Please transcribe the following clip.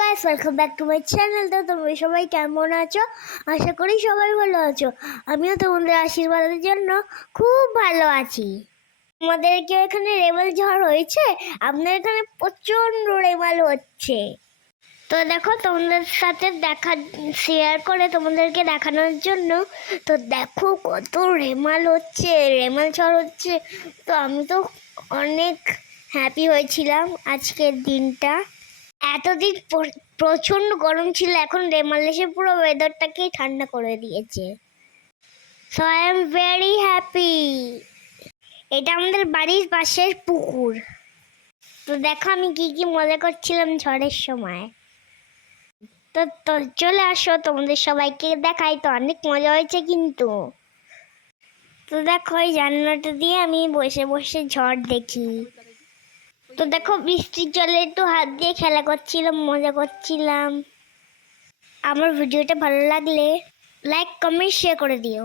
Guys welcome back to my channel তো তোমরা সবাই কেমন আছো? আশা করি সবাই ভালো আছো। আমিও তোমাদের আশীর্বাদের জন্য খুব ভালো আছি। আমাদের কি এখানে রেমাল ঝড় হয়েছে? আপনার এখানে প্রচণ্ড রেমাল হচ্ছে। তো দেখো, তোমাদের সাথে দেখা শেয়ার করে তোমাদেরকে দেখানোর জন্য। তো দেখো কত রেমাল হচ্ছে, রেমাল ঝড় হচ্ছে। তো আমি তো অনেক হ্যাপি হয়েছিলাম আজকের দিনটা। এতদিন প্র- প্রচণ্ড গরম ছিল, এখন রেমাল এসে পুরো ওয়েদারটাকেই ঠান্ডা করে দিয়েছে। So I am very happy এটা আমাদের বাড়ির পাশের পুকুর। তো দেখো আমি কি কি মজা করছিলাম ঝড়ের সময়। তো তো চলে আসো, তোমাদের সবাইকে দেখাই। তো অনেক মজা হয়েছে কিন্তু। তো দেখো, ওই জানলাটা দিয়ে আমি বসে বসে ঝড় দেখি। তো দেখো বৃষ্টির জলে একটু হাত দিয়ে খেলা করছিলাম, মজা করছিলাম। আমার ভিডিওটা ভালো লাগলে লাইক কমেন্ট শেয়ার করে দিও।